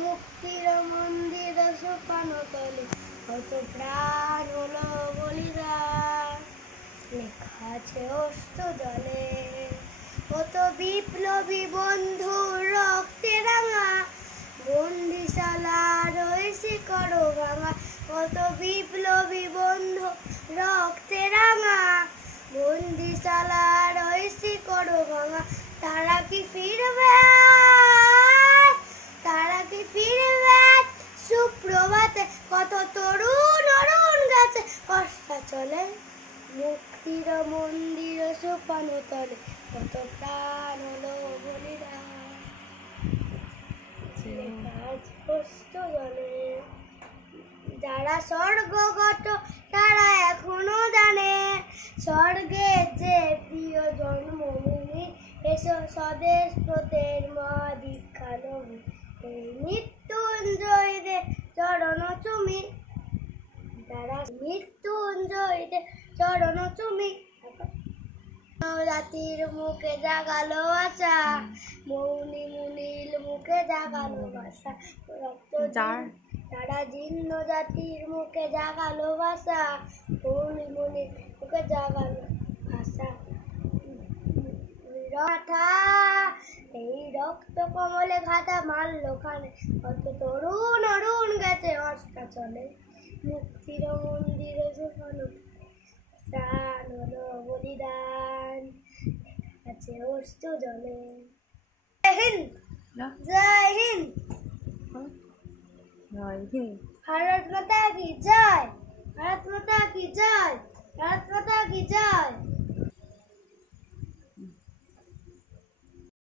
মুক্তির মন্দির সোপানো তলে কত প্রাণ হলো বলিদান। লেখা আছে অস্ত জলে কত বিপ্লবী বন্ধুর রক্তে রাঙা, বন্দিশালা রয়েছে করো ভাঙা। কত বিপ্লবী বন্ধু রক্তে রাঙা, বন্দিশালা রয়েছে করো ভাঙা। তারা কি ফিরবে, তারা কি ফিরবে সুপ্রভাতে? কত তরুণ অরুণ গাছে কষ্ট চলে, মুক্তির মন্দির সোপানো তলে কত প্রাণ হলো বলিদান। যারা স্বর্গগত তারা এখনো জানে, স্বর্গে যে প্রিয় জন্মভূমি, এসো স্বদেশ ব্রতের মা দীক্ষা নবী। এই মৃত্যুঞ্জয়ীদের চরণ চুমি, যারা মৃত্যুঞ্জয়ীদের চরণ চুমি। জাতির মুখে জাগালো আশা, মৌনি মুনিল মুখে জাগালো ভাষা। তারা জীর্ণ জাতির মুখে জাগালো ভাষা, মৌনি মুনিল মুখে জাগালো ভাষা। এই রক্ত কমলে ঘাটা মারলো খানে, কত তরুণ অরুণ গেছে অস্তা চলে, মুক্তির মন্দির সোপানো প্রাণ হলো বলিদান। আছে অস্ত জলে। জয় হিন্দ, জয় হিন্দ, জয় হিন্দ। ভারত মাতা কি জয়, ভারত মাতা কি জয়, ভারত মাতা কি জয়।